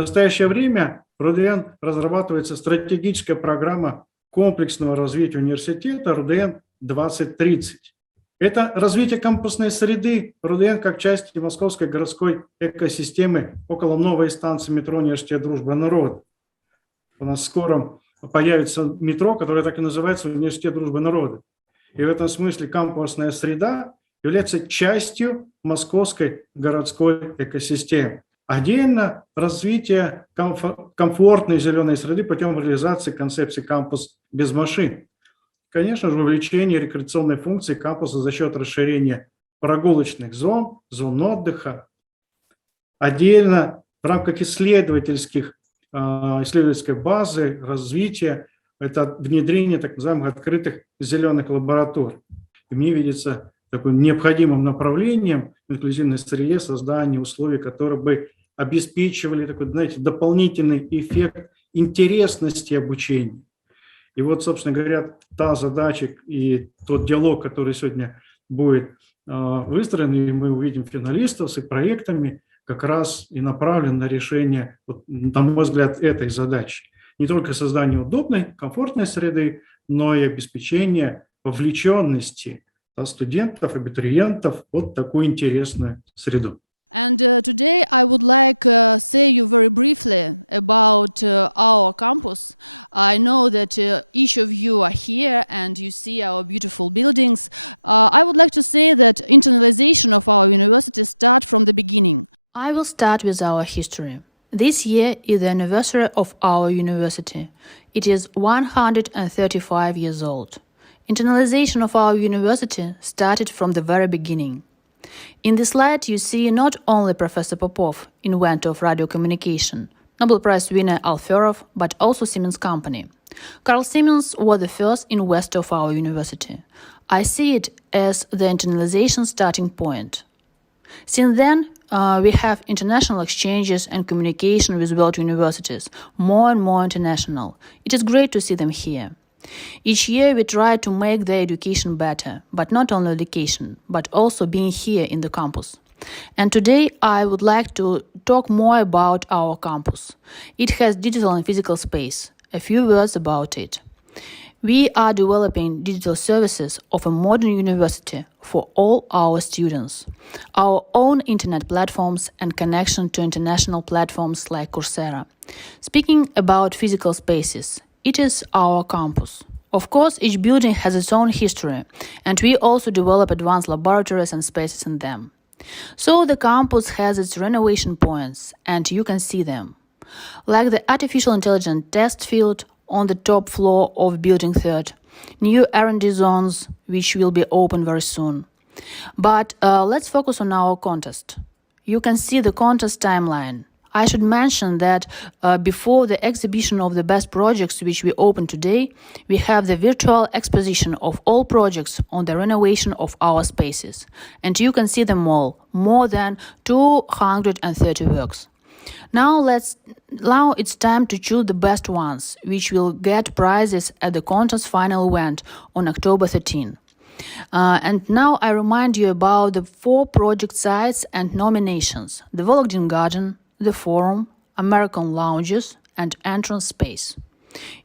настоящее время в РУДН разрабатывается стратегическая программа комплексного развития университета РУДН 2030. Это развитие кампусной среды РУДН как части московской городской экосистемы около новой станции метро «Университет Дружбы Народов». У нас скоро появится метро, которое так и называется «Университет Дружбы Народов». И в этом смысле кампусная среда является частью московской городской экосистемы. Отдельно развитие комфортной зеленой среды путем реализации концепции «Кампус без машин». Конечно же, увеличение рекреационной функции кампуса за счет расширения прогулочных зон, зон отдыха. Отдельно в рамках исследовательской базы развития это внедрение так называемых открытых зеленых лабораторий. И мне видится таким необходимым направлением в инклюзивной среде создание условий, которые бы обеспечивали такой, знаете, дополнительный эффект интересности обучения. И вот, собственно говоря, та задача и тот диалог, который сегодня будет выстроен, и мы увидим финалистов с их проектами, как раз и направлен на решение, вот, на мой взгляд, этой задачи. Не только создание удобной, комфортной среды, но и обеспечение вовлеченности студентов, абитуриентов в вот такую интересную среду. And today I would like say you very briefly about our campus. I know that each of you are here and you see our beautiful buildings. I would like to say that internationalization of our university starts from the beginning. I will start with our history. This year is the anniversary of our university. It is 135 years old. Internationalization of our university started from the very beginning. In this slide, you see not only Professor Popov, inventor of radio communication, Nobel Prize winner Alferov, but also Siemens Company. Carl Siemens was the first investor of our university. I see it as the internationalization starting point. Since then, we have international exchanges and communication with world universities, more and more international. It is great to see them here. Each year we try to make their education better, but not only education, but also being here in the campus. And today I would like to talk more about our campus. It has digital and physical space. A few words about it. We are developing digital services of a modern university for all our students. Our own internet platforms and connection to international platforms like Coursera. Speaking about physical spaces, it is our campus. Of course, each building has its own history, and we also develop advanced laboratories and spaces in them. So the campus has its renovation points, and you can see them. Like the artificial intelligence test field on the top floor of Building 3rd, new R&D zones, which will be open very soon. But let's focus on our contest. You can see the contest timeline. I should mention that before the exhibition of the best projects which we open today, we have the virtual exposition of all projects on the renovation of our spaces. And you can see them all, more than 230 works. Now it's time to choose the best ones, which will get prizes at the contest final event on October 13. And now I remind you about the 4 project sites and nominations: the Vologdin Garden, the Forum, American Lounges, and Entrance Space.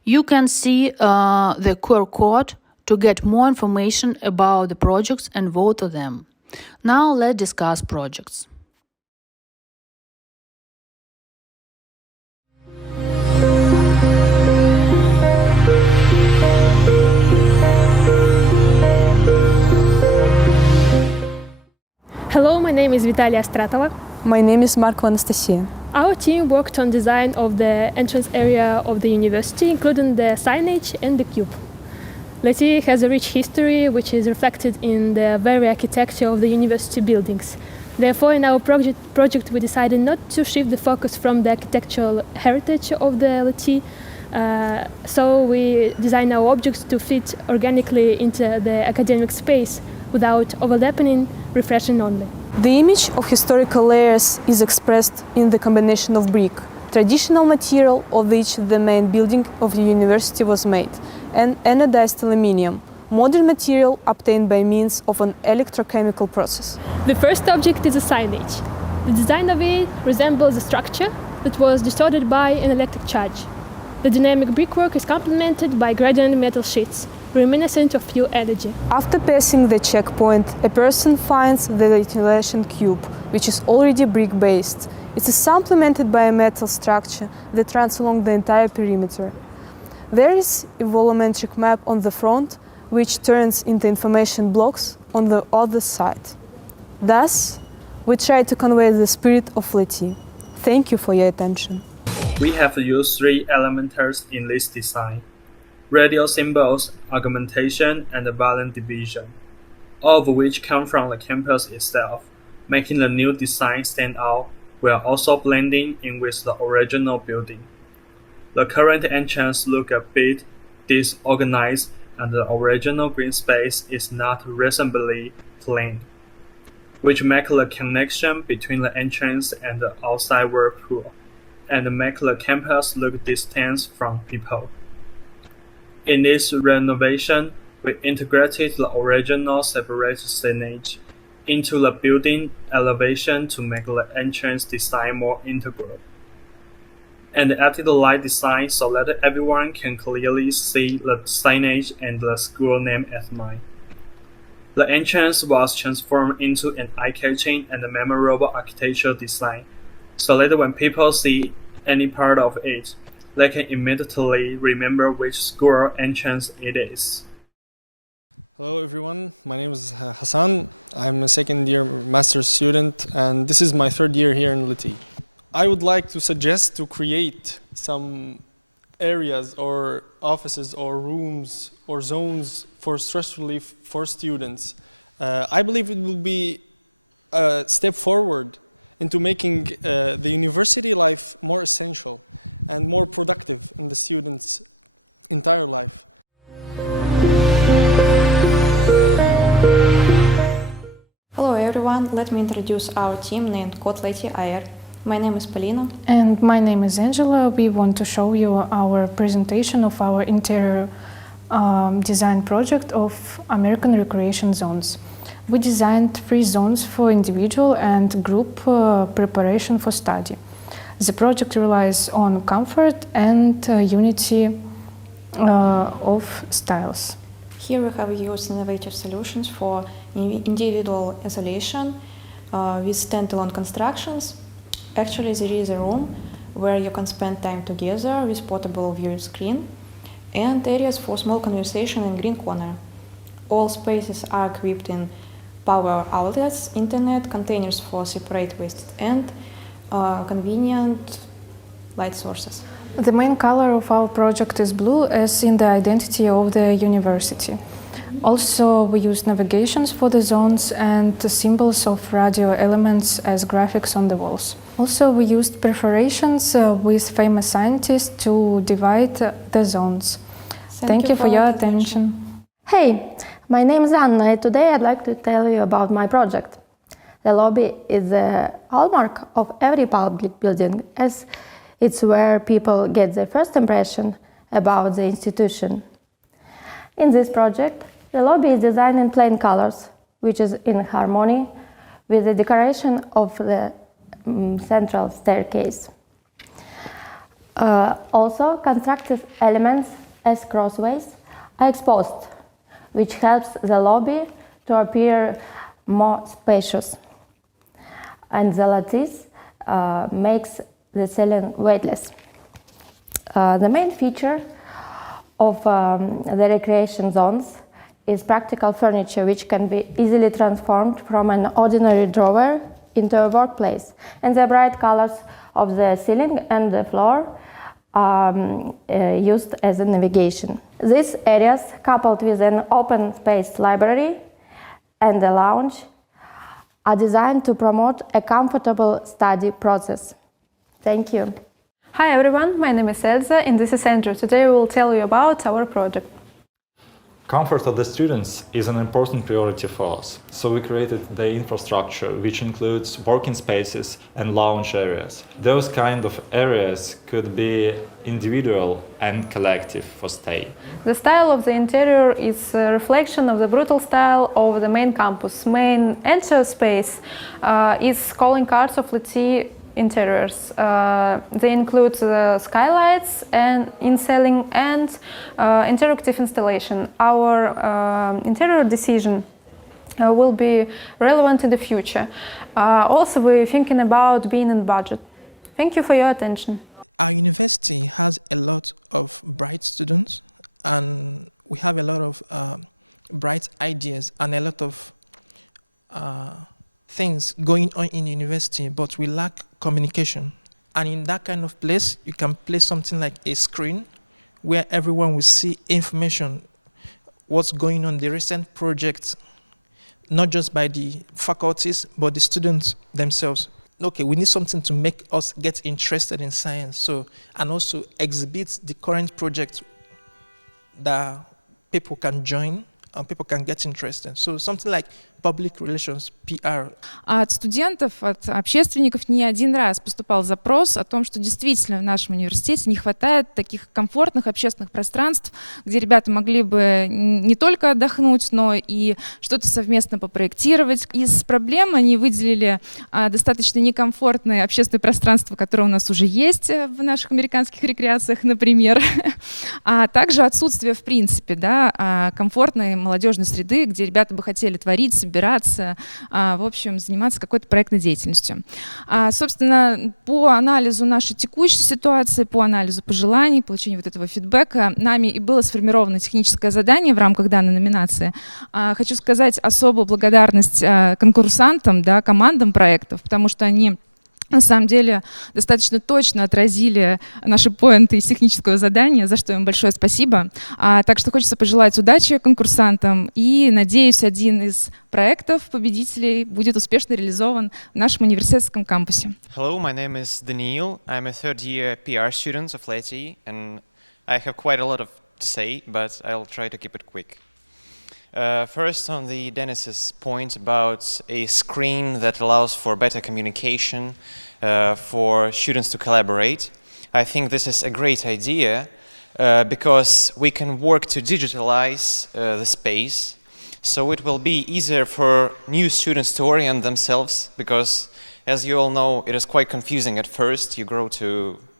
You can see the QR code to get more information about the projects and vote on them. Now let's discuss projects. Hello, my name is Vitalia Stratova. My name is Markova Anastasia. Our team worked on design of the entrance area of the university, including the signage and the cube. LЭТИ has a rich history, which is reflected in the very architecture of the university buildings. Therefore, in our project we decided not to shift the focus from the architectural heritage of the LЭTI, so we designed our objects to fit organically into the academic space without overlapping, refreshing only. The image of historical layers is expressed in the combination of brick, traditional material of which the main building of the university was made, and anodized aluminium, modern material obtained by means of an electrochemical process. The first object is a signage. The design of it resembles a structure that was distorted by an electric charge. The dynamic brickwork is complemented by gradient metal sheets, reminiscent of pure energy. After passing the checkpoint, a person finds the ventilation cube, which is already brick-based. It is supplemented by a metal structure that runs along the entire perimeter. There is a volumetric map on the front, which turns into information blocks on the other side. Thus, we try to convey the spirit of LЭТИ. Thank you for your attention. We have used three elements in this design: radial symbols, augmentation, and violent division, all of which come from the campus itself, making the new design stand out while also blending in with the original building. The current entrance looks a bit disorganized, and the original green space is not reasonably plain, which makes the connection between the entrance and the outside world poor, and make the campus look distant from people. In this renovation, we integrated the original separate signage into the building elevation to make the entrance design more integral, and added the light design so that everyone can clearly see the signage and the school name at night. The entrance was transformed into an eye-catching and memorable architectural design, so that when people see any part of it, they can immediately remember which school entrance it is. Hello everyone, my name is Hassan. I'm a second year master's student and this is my third year here in LЭТИ. I would like to suggest to create some areas or offices or rooms or zones for stress relief for students. I believe it will be a step forward into making the university life more essential and more productive in the students' entire life. Hello everyone, let me introduce our team named Code LЭТИ AR. My name is Polina. And my name is Angela. We want to show you our presentation of our interior design project of American recreation zones. We designed 3 zones for individual and group preparation for study. The project relies on comfort and unity of styles. Here we have used innovative solutions for individual isolation with standalone constructions. Actually, there is a room where you can spend time together with portable viewing screen and areas for small conversation in green corner. All spaces are equipped in power outlets, internet, containers for separate waste, and convenient light sources. The main color of our project is blue, as in the identity of the university. Also, we use navigations for the zones and the symbols of radio elements as graphics on the walls. Also, we used perforations with famous scientists to divide the zones. Thank you for your attention. Hey, my name is Anna, and today I'd like to tell you about my project. The lobby is a hallmark of every public building, as it's where people get their first impression about the institution. In this project, the lobby is designed in plain colors, which is in harmony with the decoration of the central staircase. Also, constructive elements as crossways are exposed, which helps the lobby to appear more spacious. And the lattice makes the ceiling weightless. The main feature of the recreation zones is practical furniture, which can be easily transformed from an ordinary drawer into a workplace. And the bright colors of the ceiling and the floor are used as a navigation. These areas, coupled with an open space library and a lounge, are designed to promote a comfortable study process. Thank you. Hi everyone, my name is Elza and this is Andrew. Today we will tell you about our project. Comfort of the students is an important priority for us, so we created the infrastructure, which includes working spaces and lounge areas. Those kind of areas could be individual and collective for stay. The style of the interior is a reflection of the brutal style of the main campus. Main entrance space is calling cards of LЭТИ interiors. They include skylights and in-ceiling and interactive installation. Our interior decision will be relevant in the future. Also, we're thinking about being in budget. Thank you for your attention. Our university has a lot of bright students, and we have a lot of bright ideas and a lot of things going on in university, but we lack communication. And in that kind of place, you can place something like a screen where everyone will see information, what's going on, the recent projects, not just by the faculties, but the students themselves. Okay, we need something to make us get interested in science, so, and also exhibit the current projects that people can join and people can get interested. So something like public relations, PR. От студентов, от общественников не один раз поступал запрос о том, что действительно в нашем университете не хватает таких комфортных общественных пространств, где ребята могли бы не только отдохнуть, но и что-то совместно попроектировать. Из проблем они выделили достаточно некомфортные общественные пространства, которые у нас уже есть в наших американских рекреациях, например, а также отсутствие, в принципе, комфортной молодежной среды, где ребята бы хотели творить, собираться, в общем, заниматься какой-то проектной деятельностью. Собственно, по анализу нашей текущей ситуации, по анализу пожеланий, получению вот этого фидбэка, нами и было сформировано техническое задание в рамках данной номинации. Хочу сказать особую благодарность конкурсантам, командам проектов, потому что они на самом деле достаточно точно отразили наши поинты из технического задания, за что им большое спасибо. Так что хочется пожелать удачи конкурсантам и, надеюсь, один из проектов победителей будет успешно реализован в нашем университетском кампусе. Hello, my name is Daniil. I'm a third-year PR student of LЭТИ, and I have quite a lot to say, but I'll try to keep it quick. First, on the Dennis's point about a screen that allows for better communication, for students to collaborate, I think this is a great idea because we can work to digitalize the space, so it will be easier for new students to orient themselves, because as you all know, it is quite confusing at first.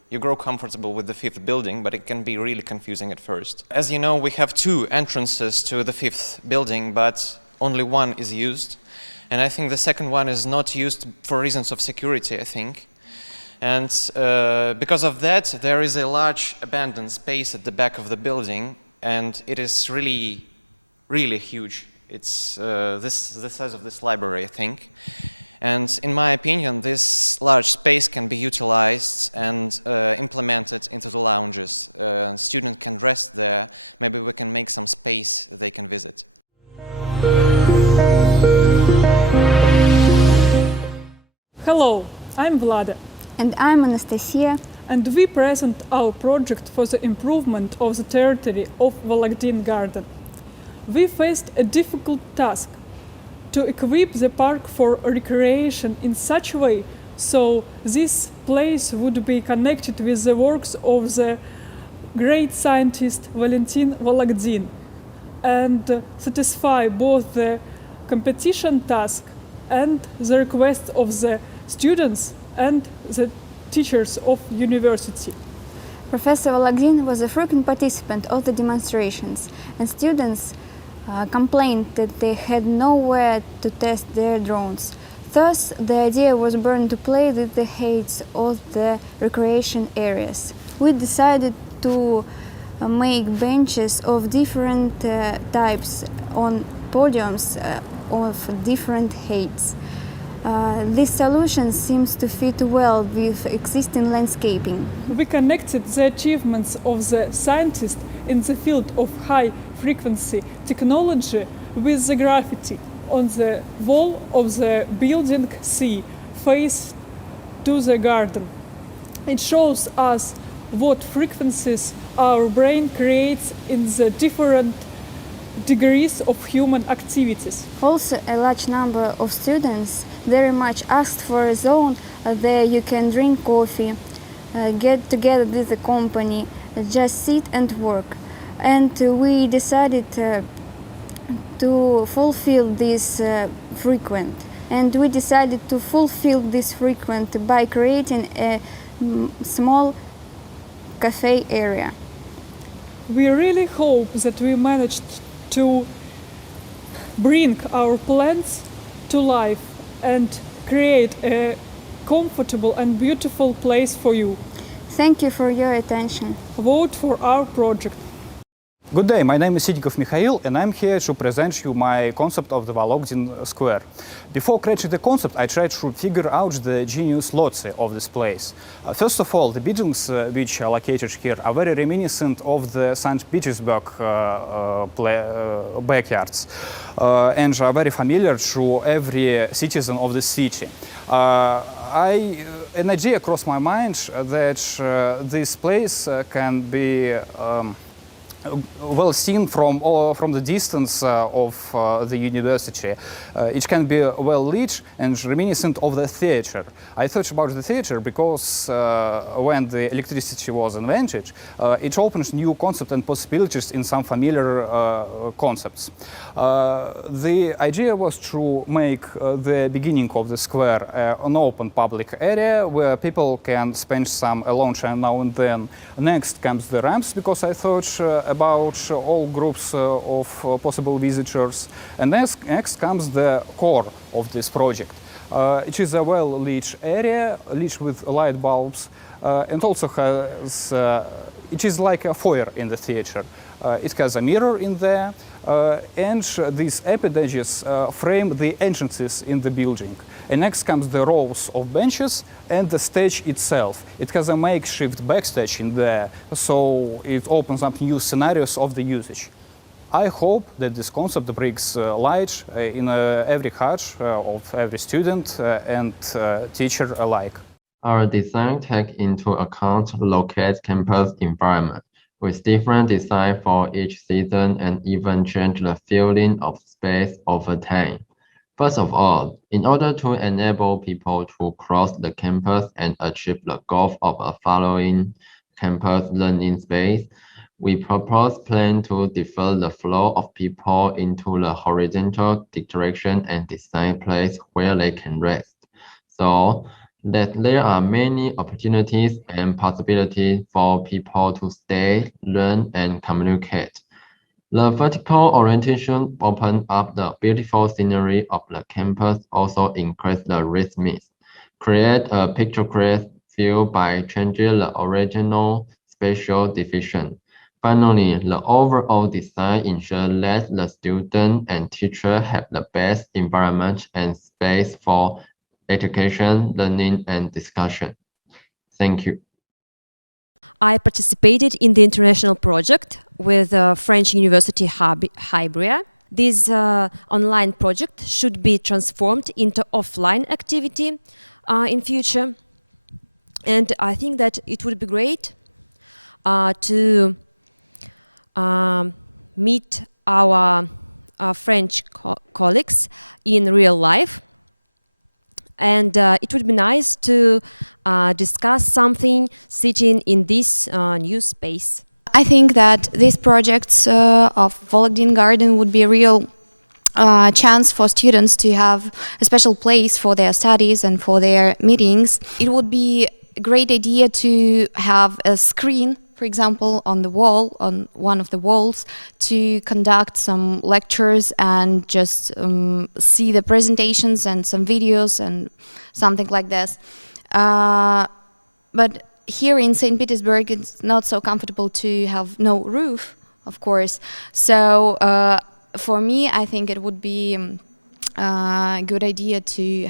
You grow comfortable with the fifth building, but it can be really confusing at first. As you know, we have two entrances to the fifth building, but only one is used. And I think the second one is not used for reasons of security, I think. And because of that, there is a large abandoned space at the back of the building, and it is really, really huge. It's the size of this library, I think. And in my opinion, this large space can be utilized and implemented into the lounges. Students can rest there. Maybe we can make some space they can visit. Hello, I'm Vlada. And I'm Anastasia. And we present our project for the improvement of the territory of Vologdin Garden. We faced a difficult task to equip the park for recreation in such a way so this place would be connected with the works of the great scientist Valentin Vologdin and satisfy both the competition task and the request of the students and the teachers of university. Professor Vologdin was a frequent participant of the demonstrations, and students complained that they had nowhere to test their drones. Thus, the idea was born to play with the heights of the recreation areas. We decided to make benches of different types on podiums of different heights. This solution seems to fit well with existing landscaping. We connected the achievements of the scientists in the field of high-frequency technology with the graffiti on the wall of the building C, face to the garden. It shows us what frequencies our brain creates in the different degrees of human activities. Also, a large number of students very much asked for a zone there you can drink coffee, get together with the company, just sit and work. And we decided to fulfill this frequent. and we decided to fulfill this frequent by creating a small cafe area. We really hope that we managed to bring our plans to life and create a comfortable and beautiful place for you. Thank you for your attention. Vote for our project. Good day, my name is Sidikov Mikhail and I'm here to present you my concept of the Vologdin Square. Before creating the concept, I tried to figure out the genius loci of this place. First of all, the buildings which are located here are very reminiscent of the St. Petersburg backyards and are very familiar to every citizen of the city. An idea crossed my mind that this place can be well seen from the distance of the university. It can be well lit and reminiscent of the theater. I thought about the theater because when the electricity was invented, it opened new concepts and possibilities in some familiar concepts. The idea was to make the beginning of the square an open public area where people can spend some alone time now and then. Next comes the ramps, because I thought about all groups of possible visitors. And next comes the core of this project. It is a well-lit area, lit with light bulbs, and also has, it is like a foyer in the theater. It has a mirror in there, and these appendages frame the entrances in the building. And next comes the rows of benches and the stage itself. It has a makeshift backstage in there, so it opens up new scenarios of the usage. I hope that this concept brings light in every heart of every student and teacher alike. Our design takes into account the local campus environment, with different design for each season and even change the feeling of space over time. First of all, in order to enable people to cross the campus and achieve the goal of a following campus learning space, we propose plan to defer the flow of people into the horizontal direction and design place where they can rest, so that there are many opportunities and possibilities for people to stay, learn, and communicate. The vertical orientation opens up the beautiful scenery of the campus, also increase the rhythm, create a picturesque feel by changing the original spatial division. Finally, the overall design ensures that the student and teacher have the best environment and space for education, learning, and discussion. Thank you. I participated in the international project with French University Hybria. This online project should be transformed into offline activity in future. And I think that it would be great to meet our French colleagues in real life. And it would be nice to discuss something sitting in this new space. I think that these projects of Vologdin Garden would be a real chance for students to have a special place for their studies and for their meetings. It would be a great idea to have a screen, for example, on the wall, on one of the walls, to conduct some lectures and just see the presentations and some videos and something like this. But here in St. Petersburg, it's not so comfortable to have no roof, of course. So for me, I think it would be a good idea to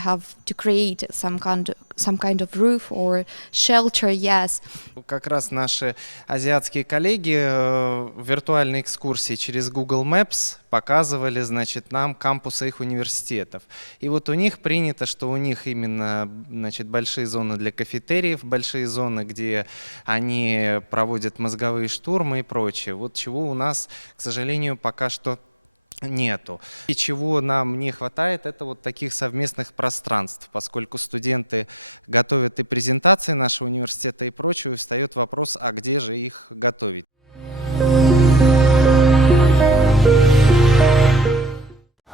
create some kind of roof or shelter, yes. Как раз наши азиатские коллеги в виртуальной экскурсии через Google Maps показывали, значит, нам кампусы их университетов. И вот у них принято, что у них именно, значит, большие зоны для кафетериев, большие зоны, где они проводят мозговые штурмы и прочее. Вот чего у нас, к сожалению, пока что нету. И чего нам не хватает, это вот таких совместных пространств, поскольку студенты готовят и презентации нашего университета и прочее, и встает вопрос, а где же их готовить?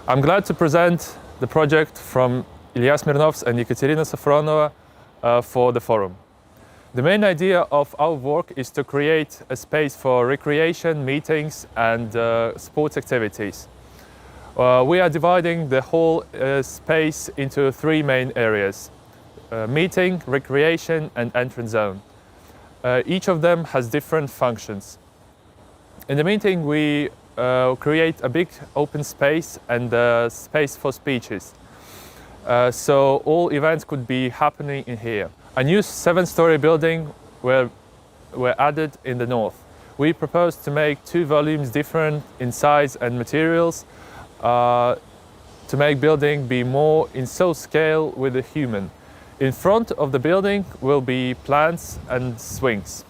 I'm glad to present the project from Ilya Smirnovs and Ekaterina Safronova for the forum. The main idea of our work is to create a space for recreation, meetings and sports activities. We are dividing the whole space into three main areas: meeting, recreation and entrance zone. Each of them has different functions. In the meeting we create a big open space and a space for speeches. So all events could be happening in here. A new 7-story building were added in the north. We propose to make 2 volumes different in size and materials to make building be more in scale with the human. In front of the building will be plants and swings.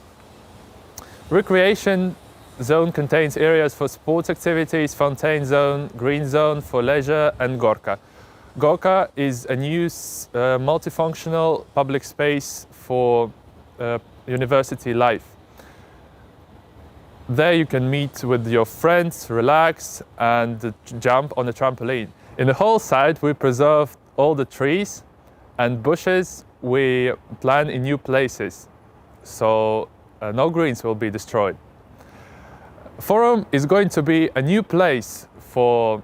Recreation zone contains areas for sports activities, fountain zone, green zone for leisure and Gorka. Gorka is a new multifunctional public space for university life. There you can meet with your friends, relax and jump on the trampoline. In the whole site we preserved all the trees and bushes we plant in new places, so no greens will be destroyed. Forum is going to be a new place for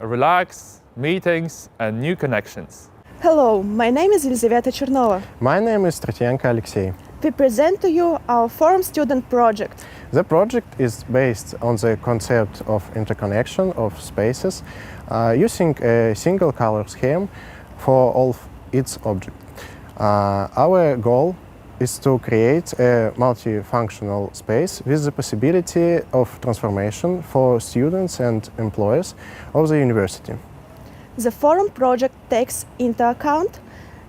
relax, meetings and new connections. Hello, my name is Elizaveta Chernova. My name is Tratyenko Alexey. We present to you our Forum Student Project. The project is based on the concept of interconnection of spaces using a single color scheme for all its objects. Our goal is to create a multifunctional space with the possibility of transformation for students and employees of the university. The Forum project takes into account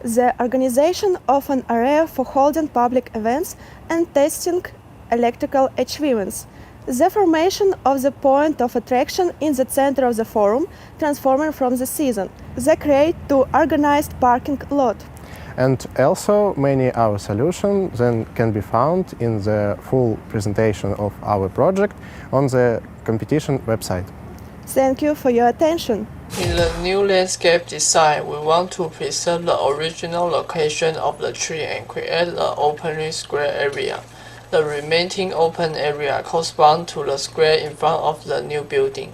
the organization of an area for holding public events and testing electrical achievements, the formation of the point of attraction in the center of the forum, transforming from the season, the create to organized parking lot. And also many our solutions then can be found in the full presentation of our project on the competition website. Thank you for your attention. In the new landscape design, we want to preserve the original location of the tree and create the openly square area. The remaining open area corresponds to the square in front of the new building.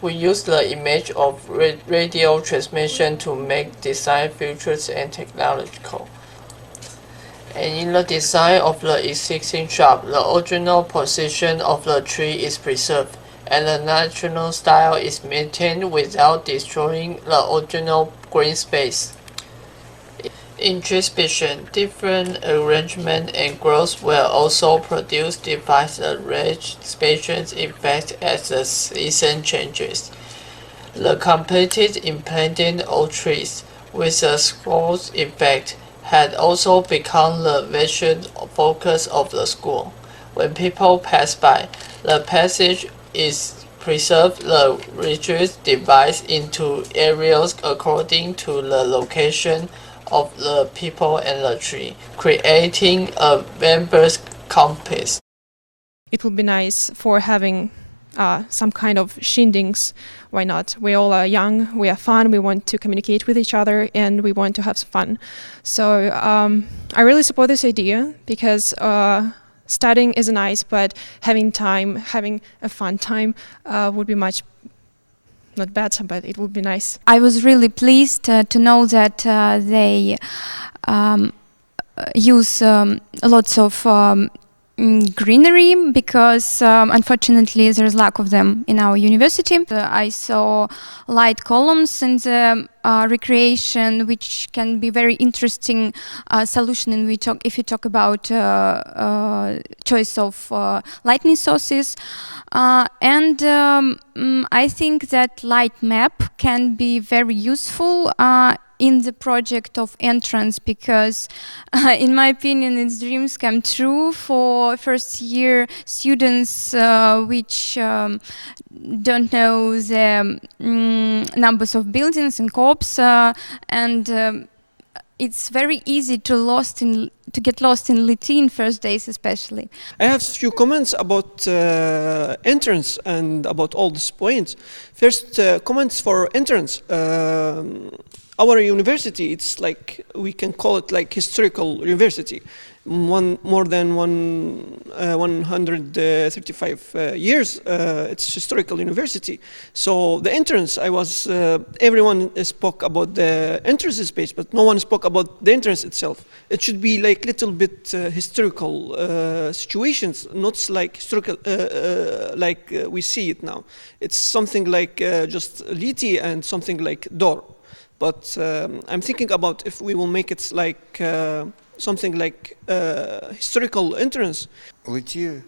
We use the image of radio transmission to make design features and technological. And in the design of the existing shop, the original position of the tree is preserved, and the natural style is maintained without destroying the original green space. In transmission, different arrangement and growth will also produce device the range spatial effect as the season changes. The completed implanting of trees with a scroll effect had also become the visual focus of the school. When people pass by, the passage is preserved the reduced device into areas according to the location of the people and the tree, creating a members' compass. It will be nice for having some kind of shindigs. Why not? We all are young, we are fun, we want to communicate with each other and we want to have some fun. So I really support this idea because studying is nice, but having a fun time would be much not better, but it would be nice. I was really pleased to know that they use lots of greenery because unfortunately there's lack of them in our university. I saw light columns in the recreation, which can be very interesting solution if you talk about choice of lighting sources. And I think that light map can be very useful in the project of entrance because in my opinion it's dreams come true for first year students which don't know the numbers of buildings and corps and it's very easy to lost in to get lost in LETI in first days especially. I have a few comments about entrance and about all these points. First, comments for entrance. Our university, it's like, we can call it like historical university. More than 135 years, it's historical university. So the entrance, everyone spoke about the entrance space, but no one spoke about the entrance itself. It should be like little bit historical situations, not like historical like we see it now. It's something like just LETI and something like door. But I'm thinking about if we will make it like something like historical entrance. ЛЭТИ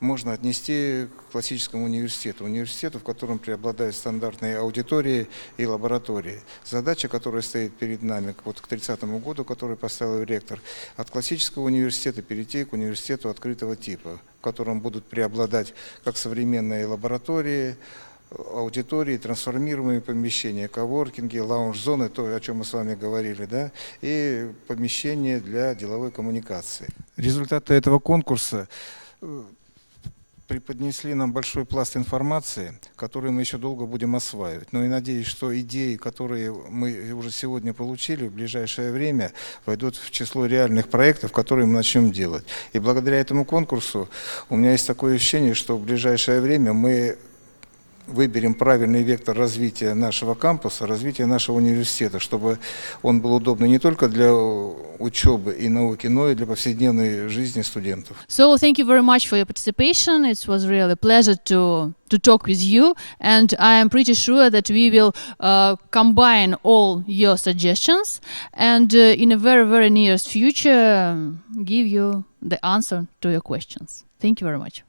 можно отнести к классическому университету, в котором преобладают стандартные аудитории и лаборатории. Задача, которая стоит перед нами вот к 30-му году, которую поставил ректор, от классического университета перейти к университету открытого типа, в котором будут преобладать как современные лаборатории, аудитории, трансформируемые помещения, коворкинги, лаунж-зоны, то, о чем мы с вами говорили, да, и помещения для деловой коммуникации. Результаты этого конкурса преподнесли нам большой пласт информации, который мы еще долго будем осваивать. Но и надеюсь, что идеи, которые мы уже сегодня получили, в ближайшее время войдут в число реальных проектов, которые мы начнем делать. И благодаря этому конкурсу у меня есть такое ощущение, что в ближайшее время мы выберем правильный вектор развития нашего кампуса, развития нашего университета, чтобы он был удобный не только для учебы и науки, но и для повседневной жизни студентов. So thank you very much for your participation. It was really a pleasure to talk with you, and I am pretty sure that we will combine all your suggestions and in a very, very near future give you the answer to your questions. Thank you very much.